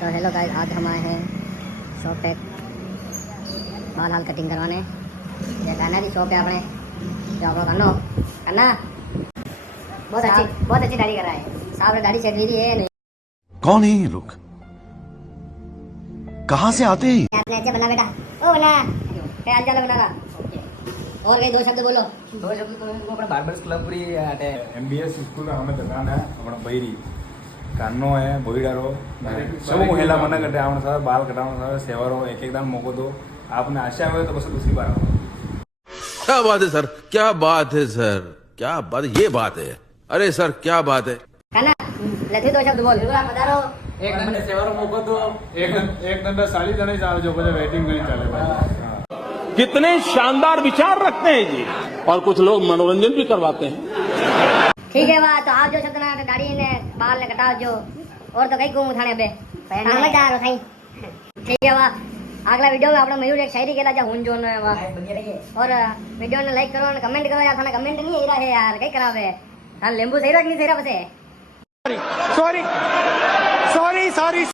तो hello guys, आज हम आए हैं शॉप पे बाल हाल कटिंग करवाने। ये कान्हा की शॉप है अपने, जो आप कन्नो कन्ना बहुत अच्छी दाढ़ी कर रहा है साहब ने। दाढ़ी सेट ली है नहीं? कौन है ये लोग, कहाँ से आते हैं? आपने अच्छे बना बेटा। ओ बना क्या हाल चाल है बना? और कई दो शब्द बोलो। दो शब्द तो આપણે બાર્બર્સ ક્લબ પૂરી આટે એમબીએસ સ્કૂલ અમે દુકાન है આપણે બૈરી કાનો है બોઈડારો सब महिला मना करते આપણે સારા બાલ કટાવવાનો સારા સેવારો એક એક દાન મોકો દો आपने आशा હોય તો પછી दूसरी बार आओ। क्या बात है सर, क्या बात है सर, क्या बात, ये बात है। अरे सर क्या बात है। कन्ना लेथी दो शब्द बोल। पधारो। એક દંડે સેવારો મોકો દો એક દંડે 40 જણે જ આવજો પછી વેટિંગ કરી ચાલે ભાઈ। कितने शानदार विचार रखते हैं जी, और कुछ लोग मनोरंजन भी करवाते हैं। ठीक है वाह, तो आप जो शब्द ना दाढ़ी ने बाल ने कटाव जो और तो कई घूम उठाने बे समझदार हो सही। ठीक है वाह, अगला वीडियो में अपना मयूर एक शायरी केला जा हुन जोन है वाह। और वीडियो ने लाइक करो और कमेंट करो यार, थाना कमेंट नहीं आईरा है यार, कई करावे हां लेंबू सही रख नहीं सही रहा बसे। Sorry sorry sorry.